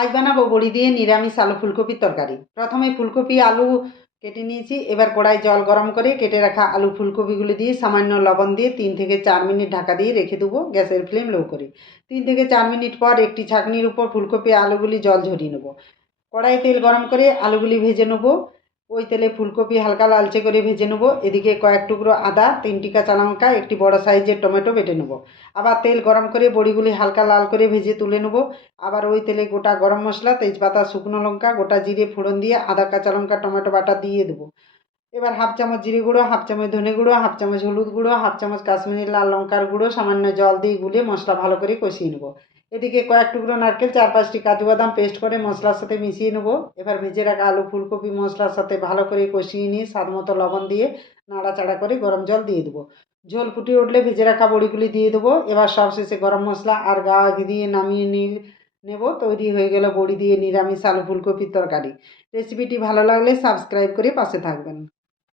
আজ বানাবো বড়ি দিয়ে নিরামিষ আলু ফুলকপির তরকারি। প্রথমে ফুলকপি আলু কেটে নিয়েছি। এবার কড়াই জল গরম করে কেটে রাখা আলু ফুলকপিগুলি দিয়ে সামান্য লবণ দিয়ে 3 থেকে 4 মিনিট ঢাকা দিয়ে রেখে দেবো গ্যাসের ফ্লেম লো করে। 3 থেকে 4 মিনিট পর একটি ছাঁকনির উপর ফুলকপি আলুগুলি জল ঝরিয়ে নেবো। কড়াইয়ে তেল গরম করে আলুগুলি ভেজে নেবো। ওই তেলে ফুলকপি হালকা লালচে করে ভেজে নেবো। এদিকে কয়েক টুকরো আদা, 3টি কাঁচা লঙ্কা, একটি বড় সাইজের টমেটো বেটে নেবো। আবার তেল গরম করে বড়িগুলি হালকা লাল করে ভেজে তুলে নেবো। আবার ওই তেলে গোটা গরম মশলা, তেজপাতা, শুকনো লঙ্কা, গোটা জিরে ফোড়ন দিয়ে আদা, কাঁচা লঙ্কা, টমেটো বাটা দিয়ে দেবো। এবার হাফ চামচ জিরে গুঁড়ো, হাফ চামচ ধনে গুঁড়ো, হাফ চামচ হলুদ গুঁড়ো, হাফ চামচ কাশ্মীরি লাল লঙ্কার গুঁড়ো, সামান্য জল দিয়ে গুলে মশলা ভালো করে কষিয়ে নেবো। এদিকে কয়েক টুকরো নারকেল, 4-5টি কাজু বাদাম পেস্ট করে মশলার সাথে মিশিয়ে নেবো। এবার ভেজে রাখা আলু ফুলকপি মশলার সাথে ভালো করে কষিয়ে নিয়ে স্বাদ মতো লবণ দিয়ে নাড়াচাড়া করে গরম জল দিয়ে দেবো। ঝোল ফুটিয়ে উঠলে ভেজে রাখা বড়িগুলি দিয়ে দেবো। এবার সবশেষে গরম মশলা আর গা ঘি দিয়ে নামিয়ে নেব। তৈরি হয়ে গেল বড়ি দিয়ে নিরামিষ আলু ফুলকপির তরকারি। রেসিপিটি ভালো লাগলে সাবস্ক্রাইব করে পাশে থাকবেন।